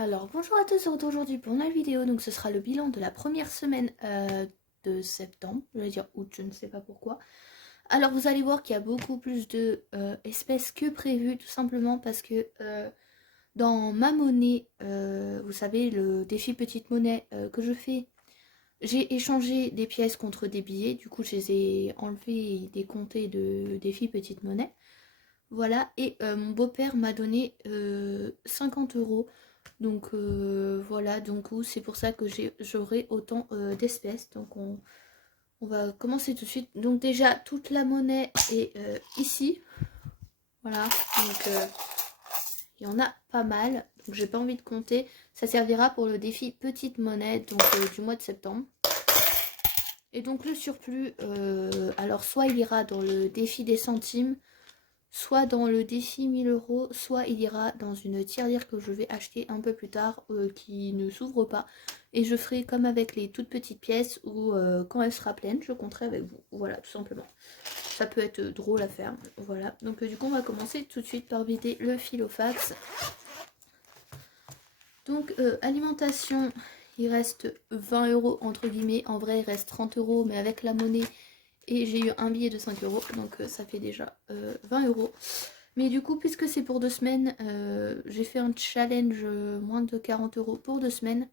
Alors bonjour à tous, on se retrouve aujourd'hui pour une nouvelle vidéo. Donc ce sera le bilan de la première semaine de septembre, je vais dire août, je ne sais pas pourquoi. Alors vous allez voir qu'il y a beaucoup plus de espèces que prévu, tout simplement parce que dans ma monnaie, vous savez, le défi petite monnaie que je fais, j'ai échangé des pièces contre des billets. Du coup je les ai enlevés et décomptés de défi petite monnaie. Voilà, et mon beau-père m'a donné 50 euros. Donc voilà, donc c'est pour ça que j'aurai autant d'espèces. Donc on va commencer tout de suite. Donc déjà, toute la monnaie est ici. Voilà, donc il y en a pas mal. Donc j'ai pas envie de compter. Ça servira pour le défi petite monnaie, donc du mois de septembre. Et donc le surplus, alors soit il ira dans le défi des centimes, soit dans le défi 1000 euros, soit il ira dans une tirelire que je vais acheter un peu plus tard, qui ne s'ouvre pas. Et je ferai comme avec les toutes petites pièces où quand elle sera pleine, je compterai avec vous. Voilà, tout simplement. Ça peut être drôle à faire. Voilà, donc du coup on va commencer tout de suite par vider le filofax. Donc alimentation, il reste 20 euros entre guillemets. En vrai il reste 30 euros, mais avec la monnaie, et j'ai eu un billet de 5 euros, donc ça fait déjà 20 euros. Mais du coup, puisque c'est pour 2 semaines, j'ai fait un challenge moins de 40 euros pour 2 semaines.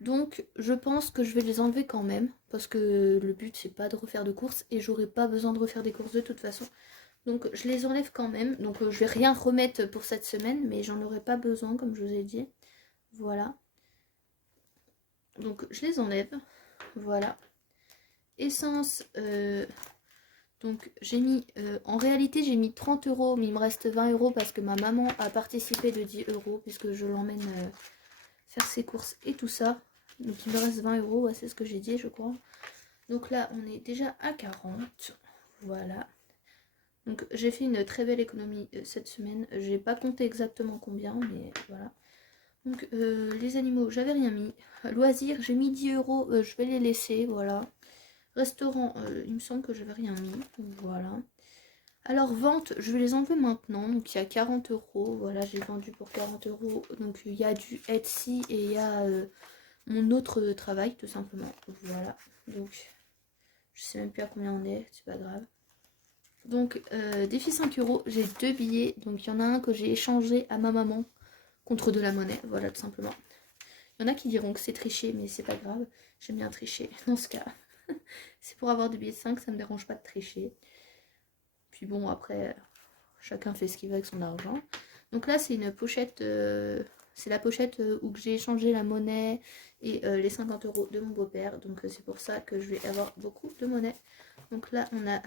Donc je pense que je vais les enlever quand même, parce que le but c'est pas de refaire de courses, et j'aurai pas besoin de refaire des courses de toute façon. Donc je les enlève quand même. Donc je vais rien remettre pour cette semaine, mais j'en aurai pas besoin comme je vous ai dit. Voilà. Donc je les enlève. Voilà. Essence, donc j'ai mis, en réalité j'ai mis 30 euros, mais il me reste 20 euros parce que ma maman a participé de 10 euros, puisque je l'emmène faire ses courses et tout ça. Donc il me reste 20 euros, ouais, c'est ce que j'ai dit je crois. Donc là on est déjà à 40, voilà. Donc j'ai fait une très belle économie cette semaine, j'ai pas compté exactement combien, mais voilà. Donc les animaux, j'avais rien mis. Loisirs, j'ai mis 10 euros, je vais les laisser, voilà. Restaurant, il me semble que j'avais rien mis, voilà. Alors vente, je vais les enlever maintenant. Donc il y a 40 euros, voilà, j'ai vendu pour 40 euros. Donc il y a du Etsy et il y a mon autre travail tout simplement. Voilà, donc je sais même plus à combien on est, c'est pas grave. Donc défi 5 euros, j'ai 2 billets. Donc il y en a un que j'ai échangé à ma maman contre de la monnaie, voilà tout simplement. Il y en a qui diront que c'est tricher, mais c'est pas grave, j'aime bien tricher dans ce cas. C'est pour avoir des billets de 5, ça me dérange pas de tricher. Puis bon, après, chacun fait ce qu'il veut avec son argent. Donc là, c'est une pochette, c'est la pochette où j'ai échangé la monnaie et les 50 euros de mon beau-père. Donc c'est pour ça que je vais avoir beaucoup de monnaie. Donc là, on a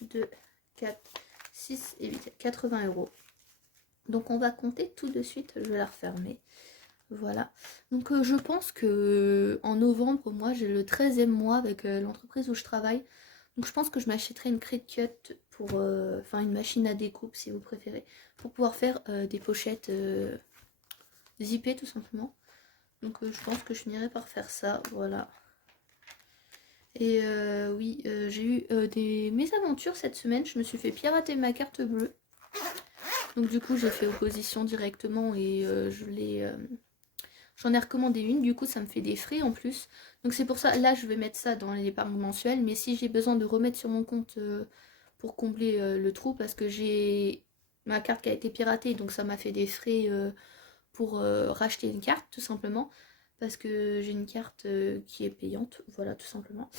2, 4, 6 et 8, 80 euros. Donc on va compter tout de suite, je vais la refermer. Voilà. Donc je pense que en novembre, moi j'ai le 13e mois avec l'entreprise où je travaille. Donc je pense que je m'achèterai une Cricut pour, enfin une machine à découpe si vous préférez, pour pouvoir faire des pochettes zippées tout simplement. Donc je pense que je finirai par faire ça, voilà. Et oui, j'ai eu des mésaventures cette semaine, je me suis fait pirater ma carte bleue. Donc du coup j'ai fait opposition directement et j'en ai recommandé une, du coup ça me fait des frais en plus. Donc c'est pour ça, là je vais mettre ça dans l'épargne mensuelle. Mais si j'ai besoin de remettre sur mon compte pour combler le trou, parce que j'ai ma carte qui a été piratée, donc ça m'a fait des frais pour racheter une carte tout simplement. Parce que j'ai une carte qui est payante, voilà tout simplement.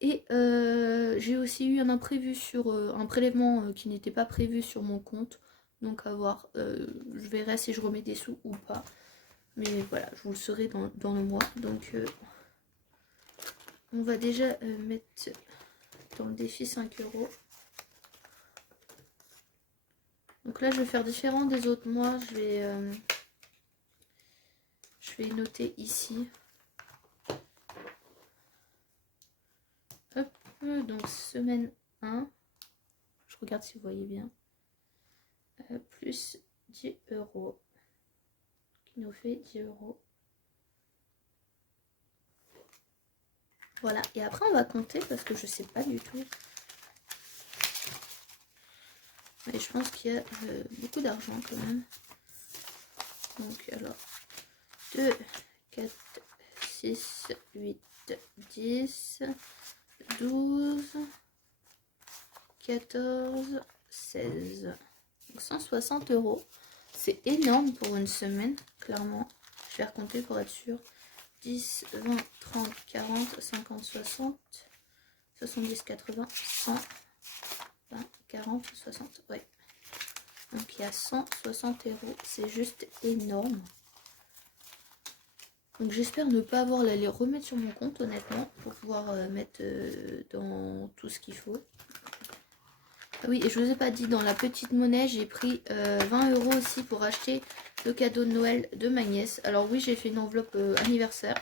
Et j'ai aussi eu un imprévu sur un prélèvement qui n'était pas prévu sur mon compte. Donc à voir, je verrai si je remets des sous ou pas. Mais voilà, je vous le saurai dans le mois. Donc on va déjà mettre dans le défi 5 euros. Donc là je vais faire différent des autres mois. Je vais noter ici. Hop, donc semaine 1. Je regarde si vous voyez bien. Plus 10 euros. Qui nous fait 10 euros. Voilà, et après on va compter parce que je sais pas du tout. Mais je pense qu'il y a beaucoup d'argent quand même. Donc alors, 2, 4, 6, 8, 10, 12, 14, 16. Donc 160 €. C'est énorme pour une semaine, clairement. Je vais recompter pour être sûr. 10, 20, 30, 40, 50, 60, 70, 80, 100, 20, 40, 60. Ouais. Donc il y a 160 €. C'est juste énorme. Donc j'espère ne pas avoir à les remettre sur mon compte, honnêtement, pour pouvoir mettre dans tout ce qu'il faut. Ah oui, et je vous ai pas dit, dans la petite monnaie, j'ai pris 20 € aussi pour acheter le cadeau de Noël de ma nièce. Alors oui, j'ai fait une enveloppe anniversaire.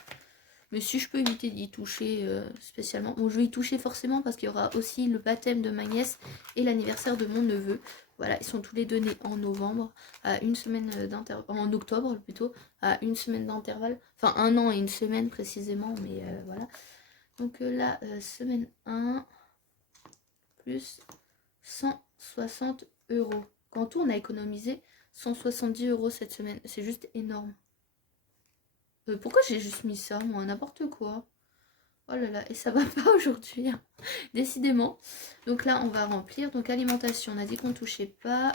Mais si je peux éviter d'y toucher spécialement. Bon, je vais y toucher forcément parce qu'il y aura aussi le baptême de ma nièce et l'anniversaire de mon neveu. Voilà, ils sont tous les deux nés en novembre, à une semaine d'intervalle, en octobre plutôt, à une semaine d'intervalle. Enfin, 1 an et une semaine précisément, mais voilà. Donc là, semaine 1, plus 160 €. Qu'en tout, on a économisé 170 € cette semaine. C'est juste énorme. Pourquoi j'ai juste mis ça, moi? N'importe quoi. Oh là là, et ça va pas aujourd'hui, hein. Décidément. Donc là, on va remplir. Donc alimentation, on a dit qu'on touchait pas.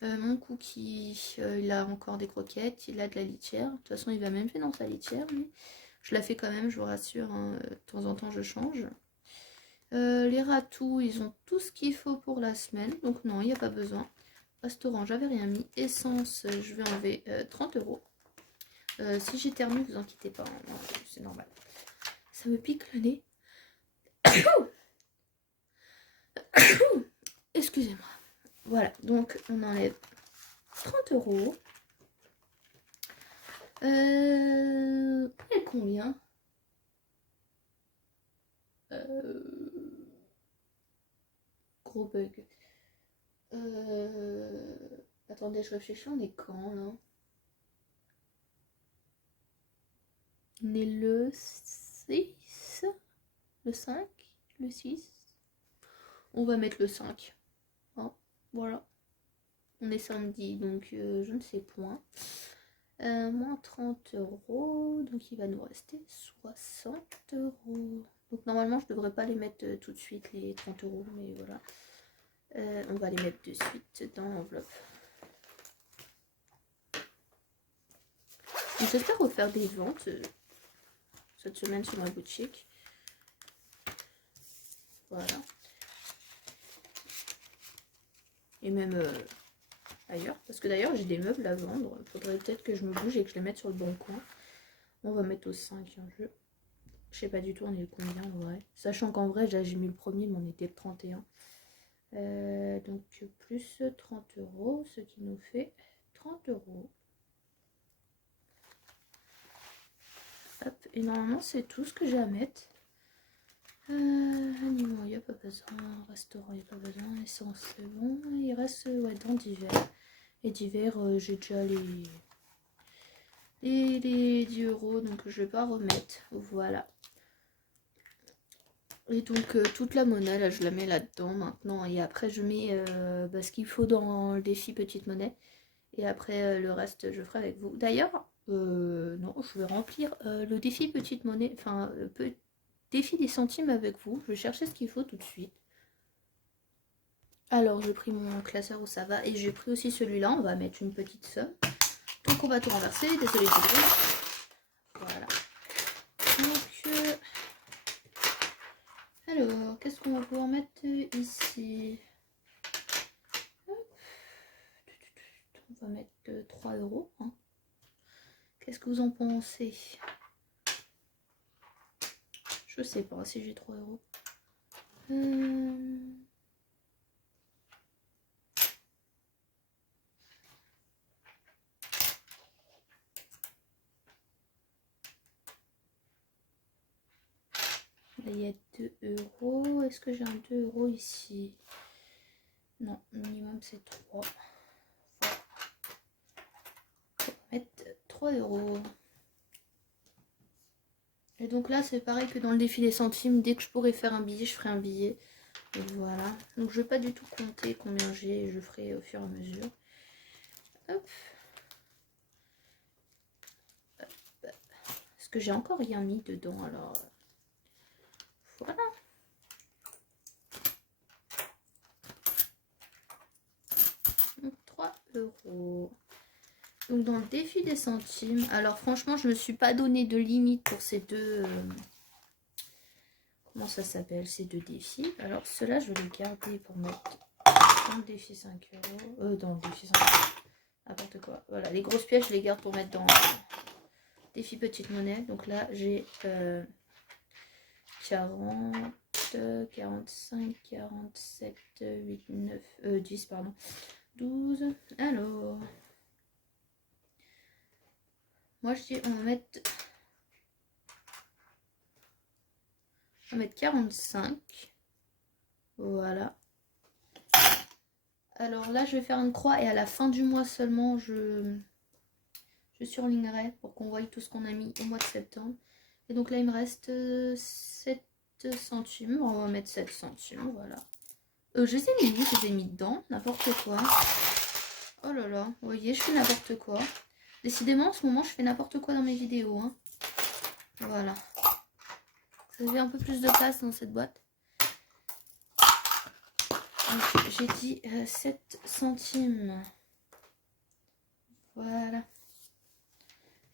Mon cookie, il a encore des croquettes, il a de la litière. De toute façon, il va même fait dans sa litière, mais je la fais quand même, je vous rassure, hein. De temps en temps, je change. Les ratous, ils ont tout ce qu'il faut pour la semaine. Donc non, il n'y a pas besoin. Restaurant, j'avais rien mis. Essence, je vais enlever 30 €. Si j'éternue, vous inquiétez pas, hein, c'est normal. Ça me pique le nez. Excusez-moi. Voilà, donc on enlève 30 €. Et combien Gros bug. Attendez, je réfléchis, on est quand là? On est le 6, le 5, le 6. On va mettre le 5. Hein, voilà. On est samedi, donc je ne sais point. Moins 30 €. Donc il va nous rester 60 €. Donc normalement, je ne devrais pas les mettre tout de suite, les 30 €. Mais voilà. On va les mettre de suite dans l'enveloppe. J'espère refaire des ventes cette semaine sur ma boutique. Voilà. Et même ailleurs. Parce que d'ailleurs, j'ai des meubles à vendre. Il faudrait peut-être que je me bouge et que je les mette sur le bon coin. On va mettre au 5. Hein, je sais pas du tout on est le combien en vrai. Sachant qu'en vrai, j'ai mis le premier, mais on était le 31. Donc plus 30 €, ce qui nous fait 30 €. Hop, et normalement, c'est tout ce que j'ai à mettre. Aliments, il n'y a pas besoin. Restaurant, il n'y a pas besoin. Essence, c'est bon. Il reste ouais, dans divers. Et divers, j'ai déjà les 10 €, donc je vais pas remettre. Voilà. Et donc toute la monnaie, là, je la mets là-dedans maintenant. Et après, je mets ce qu'il faut dans le défi petite monnaie. Et après, le reste, je ferai avec vous. D'ailleurs, non, je vais remplir le défi petite monnaie. Enfin, défi des centimes avec vous. Je vais chercher ce qu'il faut tout de suite. Alors, j'ai pris mon classeur où ça va. Et j'ai pris aussi celui-là. On va mettre une petite somme. Donc, on va tout renverser. Désolé, voilà. Donc, alors, qu'est-ce qu'on va pouvoir mettre ici? On va mettre 3 €. Hein. Qu'est-ce que vous en pensez? Je sais pas si j'ai 3 €. Là, il y a 2 €. Est-ce que j'ai un 2 € ici? Non, minimum c'est 3. Voilà. On va mettre 3 €. Et donc là, c'est pareil que dans le défi des centimes. Dès que je pourrai faire un billet, je ferai un billet. Et voilà. Donc je vais pas du tout compter combien j'ai. Je ferai au fur et à mesure. Hop. Parce que j'ai encore rien mis dedans, alors voilà. Donc 3 €. Donc dans le défi des centimes, alors franchement je me suis pas donné de limite pour ces deux... comment ça s'appelle ces deux défis? Alors ceux-là je vais les garder pour mettre dans le défi 5 €. Dans le défi 5 €. N'importe quoi. Voilà, les grosses pièces je les garde pour mettre dans défi petite monnaie. Donc là j'ai 40, 45, 47, 8, 9, 10 pardon. 12. Alors, moi je dis on va mettre 45. Voilà. Alors là je vais faire une croix et à la fin du mois seulement je surlignerai pour qu'on voie tout ce qu'on a mis au mois de septembre. Et donc là il me reste 7 centimes. On va mettre 7 centimes, voilà. Je les ai mis, je les ai mis dedans, n'importe quoi. Oh là là, vous voyez, je fais n'importe quoi. Décidément, en ce moment, je fais n'importe quoi dans mes vidéos. Hein. Voilà. Ça fait un peu plus de place dans cette boîte. J'ai dit 7 centimes. Voilà.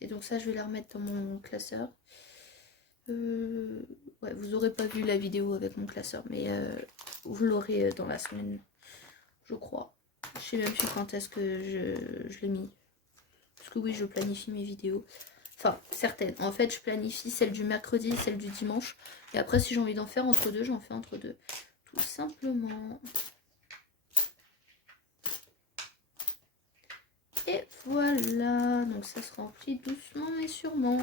Et donc ça, je vais la remettre dans mon classeur. Ouais, vous n'aurez pas vu la vidéo avec mon classeur, mais vous l'aurez dans la semaine, je crois. Je sais même plus quand est-ce que je l'ai mis. Parce que oui, je planifie mes vidéos. Enfin, certaines. En fait, je planifie celle du mercredi, celle du dimanche. Et après, si j'ai envie d'en faire entre deux, j'en fais entre deux. Tout simplement. Et voilà. Donc, ça se remplit doucement mais sûrement.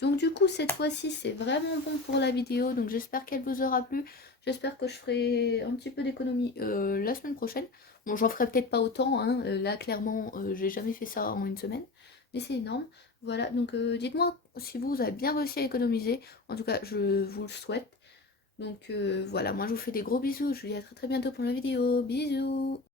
Donc, du coup, cette fois-ci, c'est vraiment bon pour la vidéo. Donc, j'espère qu'elle vous aura plu. J'espère que je ferai un petit peu d'économie la semaine prochaine. Bon, j'en ferai peut-être pas autant. Hein. Là, clairement, j'ai jamais fait ça en une semaine. Mais c'est énorme. Voilà, donc dites-moi si vous avez bien réussi à économiser. En tout cas, je vous le souhaite. Donc voilà, moi je vous fais des gros bisous. Je vous dis à très très bientôt pour la vidéo. Bisous!